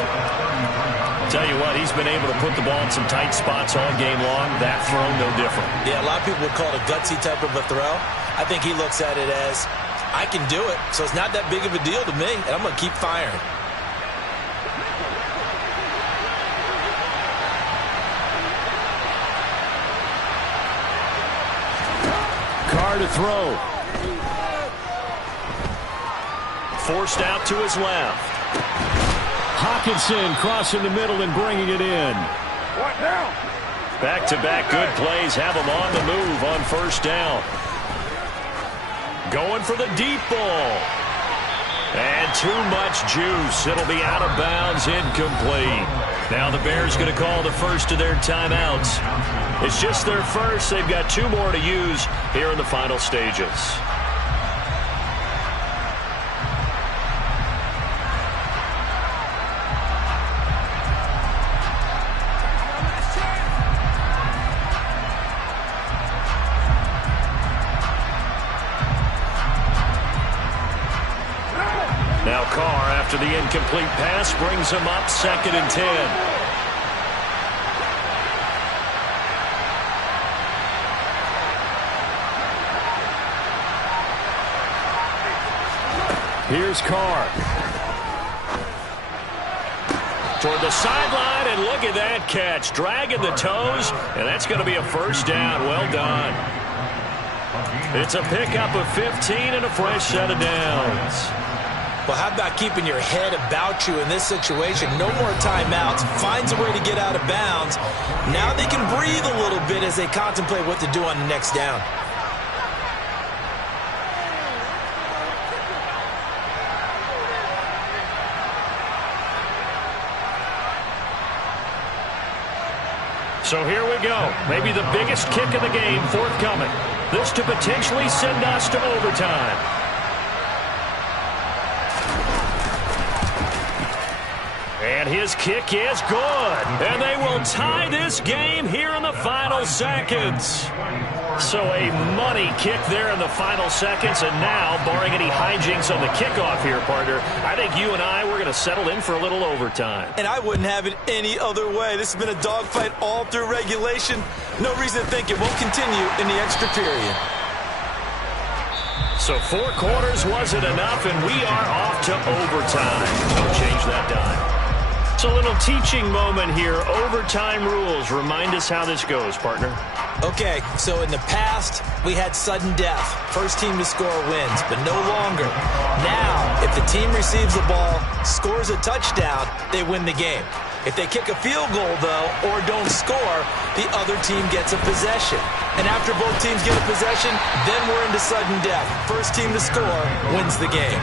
Tell you what, he's been able to put the ball in some tight spots all game long. That throw, no different. Yeah, a lot of people would call it a gutsy type of a throw. I think he looks at it as, I can do it, so it's not that big of a deal to me, and I'm going to keep firing. Carr to throw. Forced out to his left. Hawkinson crossing the middle and bringing it in. What now? Back-to-back good plays have him on the move on first down. Going for the deep ball. And too much juice. It'll be out of bounds, incomplete. Now the Bears going to call the first of their timeouts. It's just their first. They've got two more to use here in the final stages. Now Carr, after the incomplete pass, brings him up 2nd and 10. Here's Carr. Toward the sideline, and look at that catch. Dragging the toes, and that's going to be a first down. Well done. It's a pickup of 15 and a fresh set of downs. Well, how about keeping your head about you in this situation? No more timeouts. Finds a way to get out of bounds. Now they can breathe a little bit as they contemplate what to do on the next down. So here we go. Maybe the biggest kick of the game forthcoming. This to potentially send us to overtime. And his kick is good. And they will tie this game here in the final seconds. So a money kick there in the final seconds. And now, barring any hijinks on the kickoff here, partner, I think you and I, we're going to settle in for a little overtime. And I wouldn't have it any other way. This has been a dogfight all through regulation. No reason to think it won't continue in the extra period. So 4 quarters wasn't enough, and we are off to overtime. Don't change that dime. So a little teaching moment here. Overtime rules. Remind us how this goes, partner. Okay, so in the past, we had sudden death. First team to score wins, but no longer. Now, if the team receives the ball, scores a touchdown, they win the game. If they kick a field goal, though, or don't score, the other team gets a possession. And after both teams get a possession, then we're into sudden death. First team to score wins the game.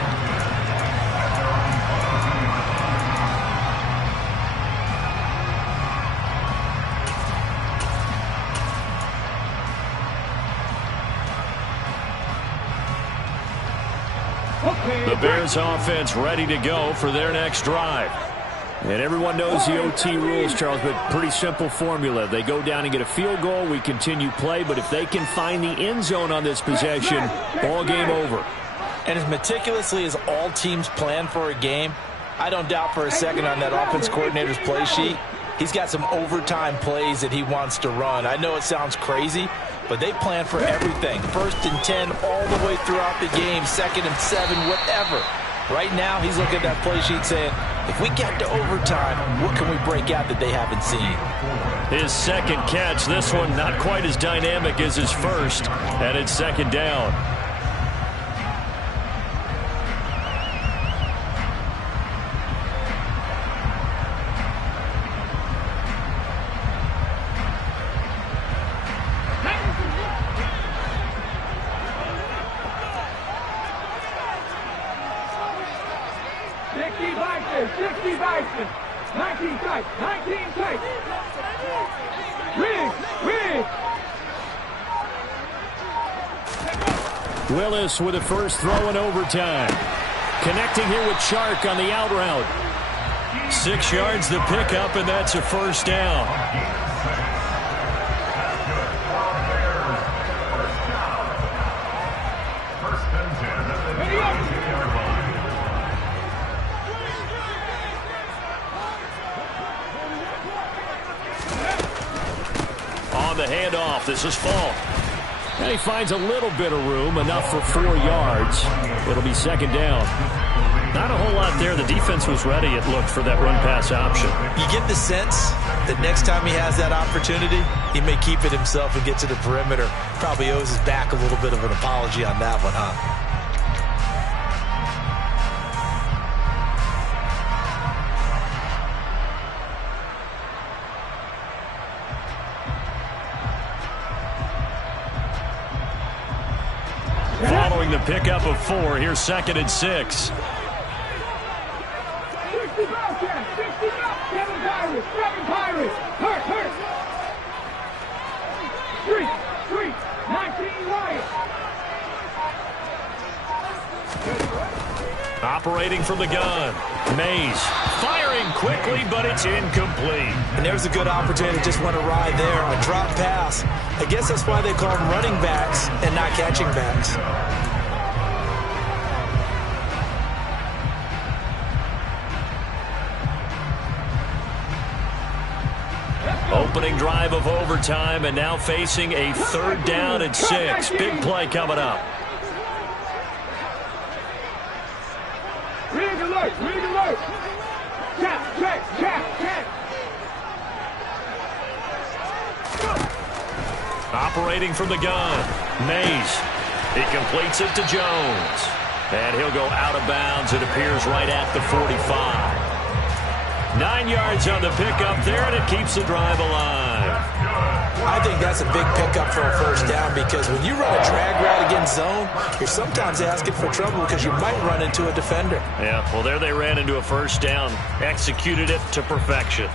The Bears offense ready to go for their next drive. And everyone knows the OT rules, Charles, but pretty simple formula. They go down and get a field goal, we continue play, but if they can find the end zone on this possession, ball game over. And as meticulously as all teams plan for a game, I don't doubt for a second on that offense coordinator's play sheet, he's got some overtime plays that he wants to run. I know it sounds crazy, but they plan for everything. 1st and 10 all the way throughout the game, 2nd and 7, whatever. Right now, he's looking at that play sheet saying, if we get to overtime, what can we break out that they haven't seen? His second catch, this one not quite as dynamic as his first, and it's 2nd down. Willis with a first throw in overtime. Connecting here with Chark on the out route. 6 yards the pickup, and that's a 1st down. On the handoff, this is Falk. And he finds a little bit of room, enough for 4 yards. It'll be 2nd down. Not a whole lot there. The defense was ready, it looked, for that run-pass option. You get the sense that next time he has that opportunity, he may keep it himself and get to the perimeter. Probably owes his back a little bit of an apology on that one, huh? Following the pickup of 4, here's 2nd and 6. Operating from the gun. Mays firing quickly, but it's incomplete. And there's a good opportunity to just went awry there. A drop pass. I guess that's why they call them running backs and not catching backs. Opening drive of overtime, and now facing a 3rd down and 6. Big play coming up. Rig alert! Rig alert! Check! Operating from the gun. Mays. He completes it to Jones. And he'll go out of bounds, it appears, right at the 45. 9 yards on the pickup there, and it keeps the drive alive. I think that's a big pickup for a 1st down, because when you run a drag route against zone, you're sometimes asking for trouble because you might run into a defender. Yeah, well, there they ran into a 1st down. Executed it to perfection.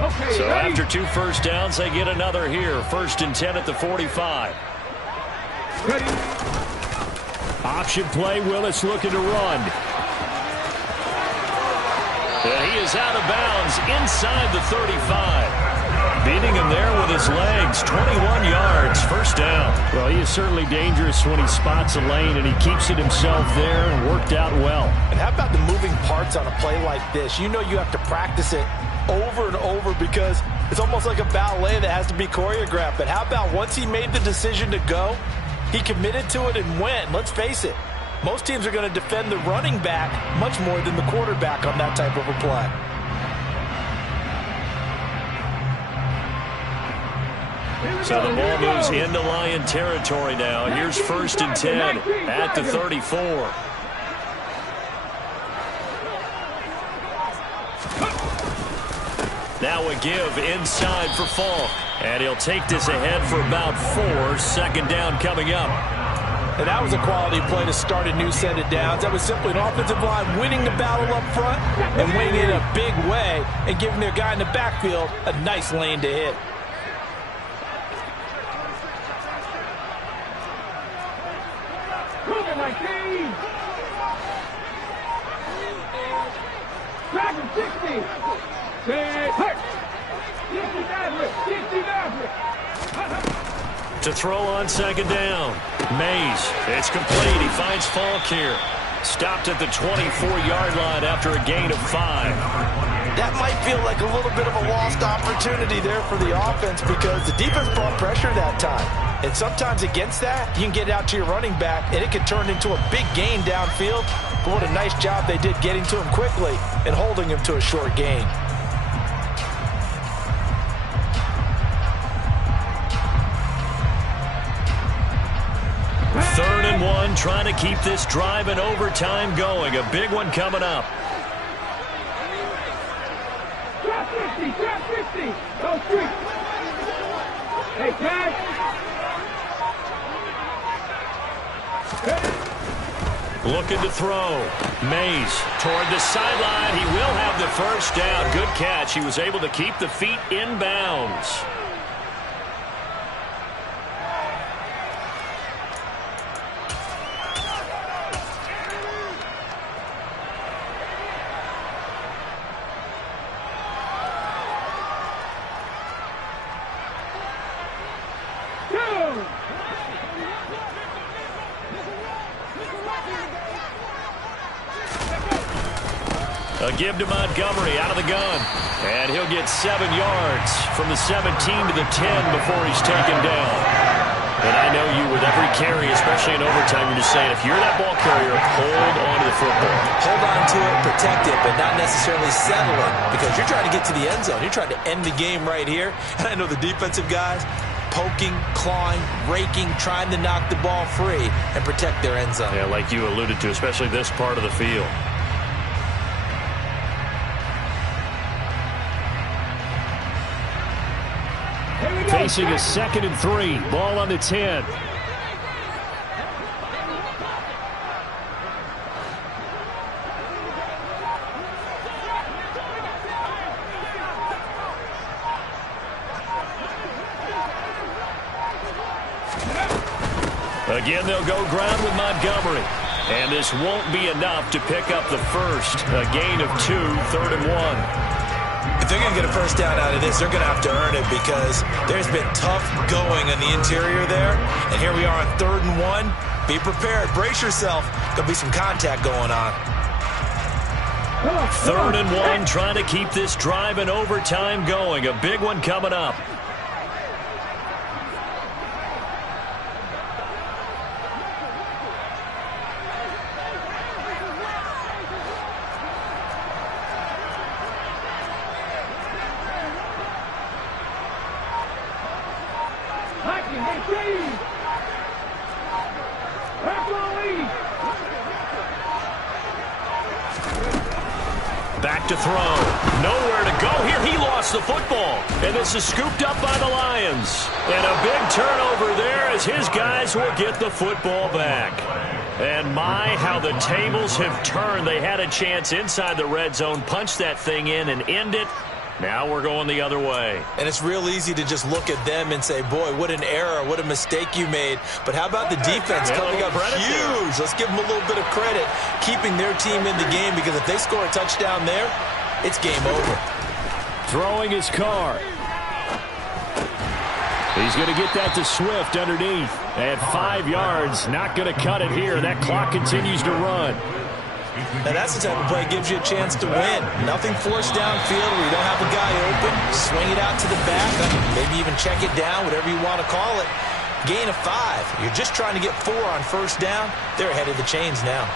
Okay, so ready? after 2 first downs, they get another here. 1st and 10 at the 45. Ready? Option play, Willis looking to run. And he is out of bounds inside the 35. Beating him there with his legs. 21 yards, 1st down. Well, he is certainly dangerous when he spots a lane, and he keeps it himself there and worked out well. And how about the moving parts on a play like this? You know you have to practice it over and over because it's almost like a ballet that has to be choreographed. But how about once he made the decision to go, he committed to it and went. Let's face it, most teams are going to defend the running back much more than the quarterback on that type of a play. So the ball moves into Lion territory now. Here's 1st and 10 at the 34. Now a give inside for Falk. And he'll take this ahead for about 4. 2nd down coming up. And that was a quality play to start a new set of downs. That was simply an offensive line winning the battle up front and winning it in a big way and giving their guy in the backfield a nice lane to hit. Second 19. Second 60. Hurt. 60 To throw on second down. Mays. It's complete. He finds Falk here. Stopped at the 24-yard line after a gain of 5. That might feel like a little bit of a lost opportunity there for the offense because the defense brought pressure that time. And sometimes against that, you can get out to your running back, and it can turn into a big gain downfield. But what a nice job they did getting to him quickly and holding him to a short gain. Third and 1, trying to keep this drive in overtime going. A big one coming up. Trap 50. Trap 50. Go street. Hey, Cash. Looking to throw. Mays toward the sideline. He will have the first down. Good catch. He was able to keep the feet in bounds. A give to Montgomery out of the gun. And he'll get 7 yards from the 17 to the 10 before he's taken down. And I know you with every carry, especially in overtime, you're just saying if you're that ball carrier, hold on to the football. Hold on to it, protect it, but not necessarily settle it because you're trying to get to the end zone. You're trying to end the game right here. And I know the defensive guys poking, clawing, raking, trying to knock the ball free and protect their end zone. Yeah, like you alluded to, especially this part of the field. Facing a 2nd and 3. Ball on the 10. Again, they'll go ground with Montgomery. And this won't be enough to pick up the first. A gain of 2, 3rd and 1. If they're going to get a first down out of this, they're going to have to earn it because there's been tough going on the interior there. And here we are on 3rd and 1. Be prepared. Brace yourself. There'll be some contact going on. 3rd and 1, trying to keep this drive in overtime going. A big one coming up. Back to throw. Nowhere to go here. He lost the football. And this is scooped up by the Lions. And a big turnover there as his guys will get the football back. And my, how the tables have turned. They had a chance inside the red zone, punch that thing in and end it. Now we're going the other way. And it's real easy to just look at them and say, boy, what an error, what a mistake you made. But how about the defense coming up huge? Let's give them a little bit of credit, keeping their team in the game, because if they score a touchdown there, it's game over. Throwing his car. He's going to get that to Swift underneath. At 5 yards, not going to cut it here. That clock continues to run. Now that's the type of play that gives you a chance to win. Nothing forced downfield where you don't have a guy open. Swing it out to the back. Maybe even check it down, whatever you want to call it. Gain of 5. You're just trying to get 4 on first down. They're ahead of the chains now.